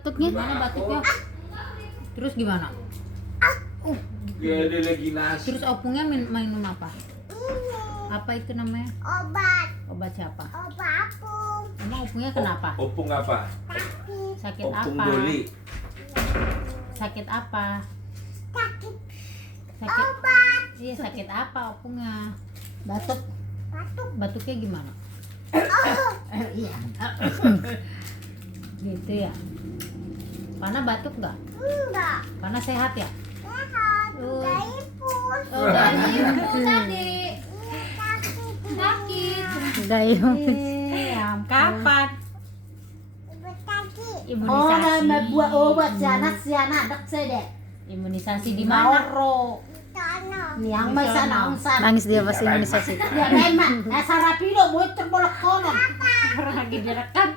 Batuknya? Gimana batuknya? Terus gimana? Gak ada lagi nasi. Terus opungnya minum apa? Apa itu namanya? Obat. Obat siapa? Obat apung. Emang opungnya kenapa? Opung apa? Sakit Opung apa? doli. Sakit apa? Sakit. Sakit. Obat. Iya, sakit apa opungnya? Batuk. Batuk. Batuknya gimana? Iya. Gitu ya. Pana batuk nggak? Enggak. Pana sehat ya? Sehat. Oh. Udah ipus. Oh, tadi tadi Sakit. sakit. Dayo. Kapan? Ibu tadi. Imunisasi. Buat obat si anak dek sedek. Imunisasi di mana? Mauro. Tanah. Niang may sana unsan. Nangis dia pas imunisasi. Ya memang, sarapido buat terbolak konon. Lagi direkam.